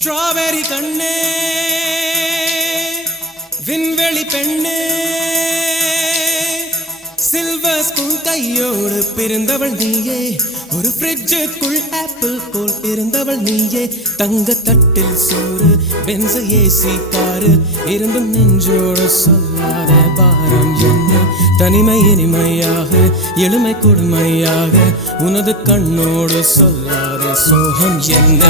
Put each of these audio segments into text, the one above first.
strawberry கண்ணே விண்வெளி பெண்ணே சில்வர் ஸ்பூன் கையோடு பிறந்தவள் நீயே ஒரு ஃப்ரிட்ஜுக்குள் ஆப்பிள் போல் இருந்தவள் நீயே தங்க தட்டில் சோறு பென்ச ஏசி காரு இருந்தும் நெஞ்சோடு சொல்லாத பாரம் என்ன தனிமை இனிமையாக எளிமை கொடுமையாக உனது கண்ணோடு சொல்லாத சோகம் என்ன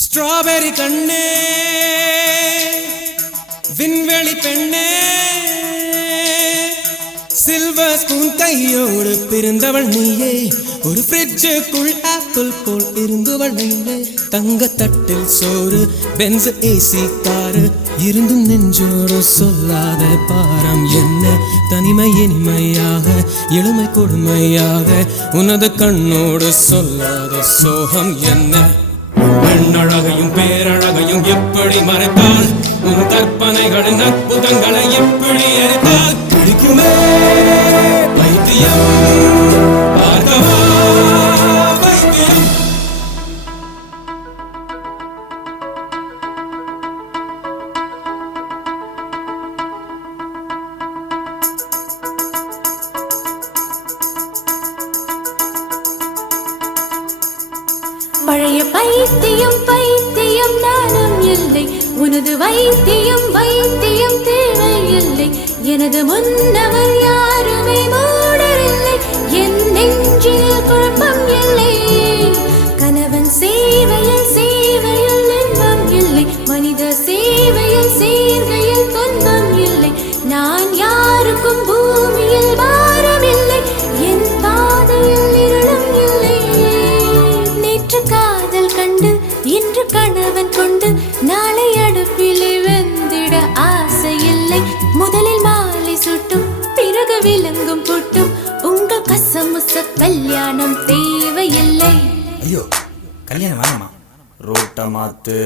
ஸ்ட்ராபெரி கண்ணே விண்வெளி பெண்ணே சில்வர் ஸ்பூன் கையோடு பிறந்தவள் நீயே ஒரு ஃப்ரிட்ஜுக்குள் ஆப்பிள் போல் இருந்தவள் நீயே தங்க தட்டில் சோறு பென்ஸ் ஏசி காரு இருந்தும் நெஞ்சோடு சொல்லாத பாரம் என்ன தனிமை இனிமையாக எளிமை கொடுமையாக உனது கண்ணோடு சொல்லாத சோகம் என்ன பெண்ணழகையும் பேரழகையும் எப்படி மறைத்தால் உன் கற்பனைகளின் அற்புதங்களை எப்படி எரித்தால் பிடிக்குமே பைத்தியம் பார்க்கவா பைத்தியம் பழைய பைத்தியம் பைத்தியம் நானும் இல்லை உனது வைத்தியம் வைத்தியம் தேவையில்லை எனது முன்னவர் யாருமே மூடரில்லை என் நெஞ்சில் குழப்பம் இல்லை கணவன் சேவையில் சேவையில் இன்பம் இல்லை மனித சேவையில் சேர்வையில் துன்பம் இல்லை நான் யாருக்கும் பூமியில் பாரம் இல்லை என் பாதையில் இருளும் இல்லை நேற்று காதல் கண்டு இன்று கணவன் கொண்டு நாளை அடுப்பிலே வெந்திட ஆசை இல்லை முதலில் மாலை சுட்டும் பிறகு விலங்கும் புட்டும் உங்கள் கசமுச கல்யாணம் தேவையில்லை ஐயோ கல்யாணம் வேணாமா ரோட்ட மாத்து